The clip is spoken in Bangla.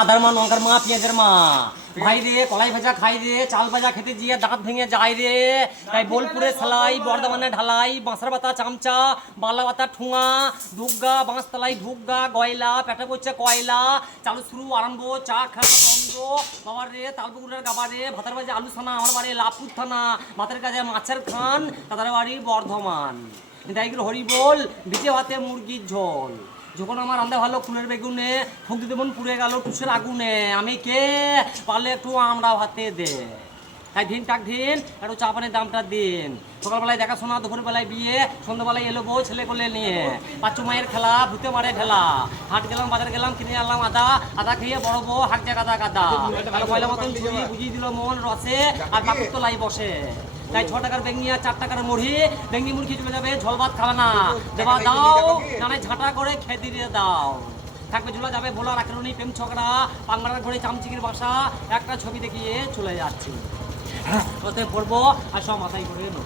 আদার মা, লঙ্কার মা, পেঁয়াজের মা। ভাই রে কলাই ভাজা খাই রে, চাল ভাজা খেতে গিয়ে দাঁত ভেঙে যায় রে। তাই বোলপুরে সেলাই, বর্ধমানে ঢালাই, বাঁশার পাতা চামচা, বাংলা পাতা ঠুঙা, দুগ্গা বাঁশতলাই ঢুকগা গয়লা, পেটে পড়ছে কয়লা, চালু শুরু আরম্ভ, চা খাওয়া বন্ধ। বাবার রে তালপুকুরের গাবা রে, ভাতার বাজে আলু থানা, আমার বাড়ি লাভপুর থানা, ভাতের কাজে মাছের খান, তাদের বাড়ি বর্ধমান। তাইগুলো হরি বল, ভিজে ভাতে মুরগির ঝোল। যখন আমার রান্না ভালো ফুলের বেগুনে, ফুক দিতে মন পুড়ে গেল টুসের আগুনে, আমি কে পারলে একটু আমরা ভাতে দে। তাই ঢিন টাক ঢিন একটু চা পানির দামটা দিন। সকালবেলায় দেখাশোনা, দুপুরবেলায় বিয়ে, সন্ধ্যাবেলায় এলো বউ ছেলে কোলে নিয়ে, পাঁচু মায়ের খেলা, ভূতে মারে ঢেলা। হাট গেলাম, বাজার গেলাম, কিনে আনলাম আদা, আদা খেয়ে বড় বউ হাট যা গাদা গাদা। তাহলে পয়লা মতন ছুরি বুঝিয়ে দিল মন রসে, আর বাপুর তো লাই বসে। তাই 6 টাকার বেঙ্গি আর 4 টাকার মুড়ি, বেঙ্গি মুড়ি চলে যাবে, ঝোল ভাত খাবে না। দেবা দাও নানায় ঝাঁটা করে খেতে দিয়ে দাও। থাকবে ঝোলা যাবে ভোলার আক্রমণী প্রেম ছকরা, পাংলার ঘরে চামচিকির বাসা, একটা ছবি দেখিয়ে চলে যাচ্ছি। ওতে পড়বো আর সব মাথায় করে নেবো।